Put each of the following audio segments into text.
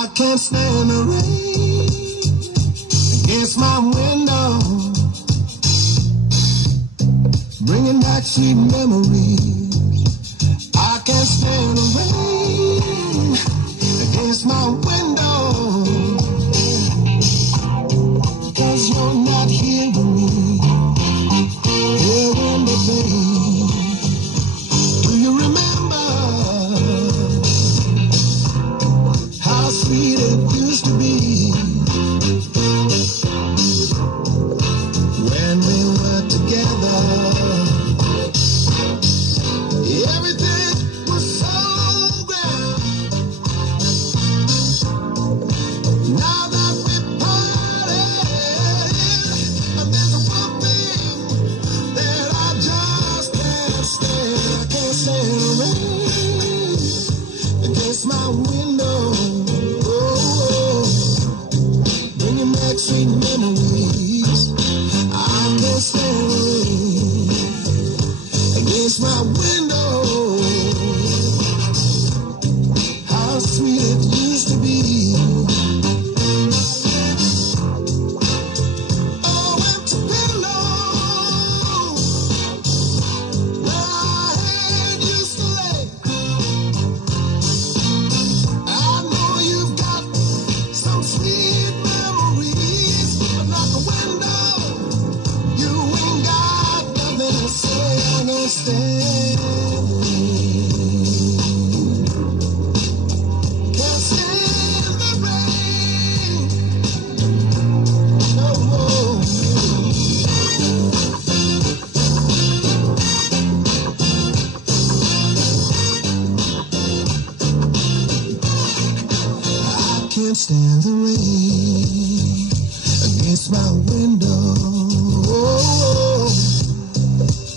I can't stand the rain against my window, bringing back sweet memories. I can't stand the rain against my window, 'cause you're not here with me, here in the pain. Do you remember how sweet it used to be when we were together? Everything was so grand. Now that we're parted, there's one thing that I just can't stand. I can't stand the rain against my window, bringing back sweet memories. I can't stand the rain against my window. How sweet it used to be. Oh, empty pillows where our head used to lay. I know you've got some sweet memories, but like a window, you ain't got nothing to say. I can't stand the rain. Can't stand the rain. No more. I can't stand the rain against my window,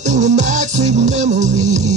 bringing back sweet memories.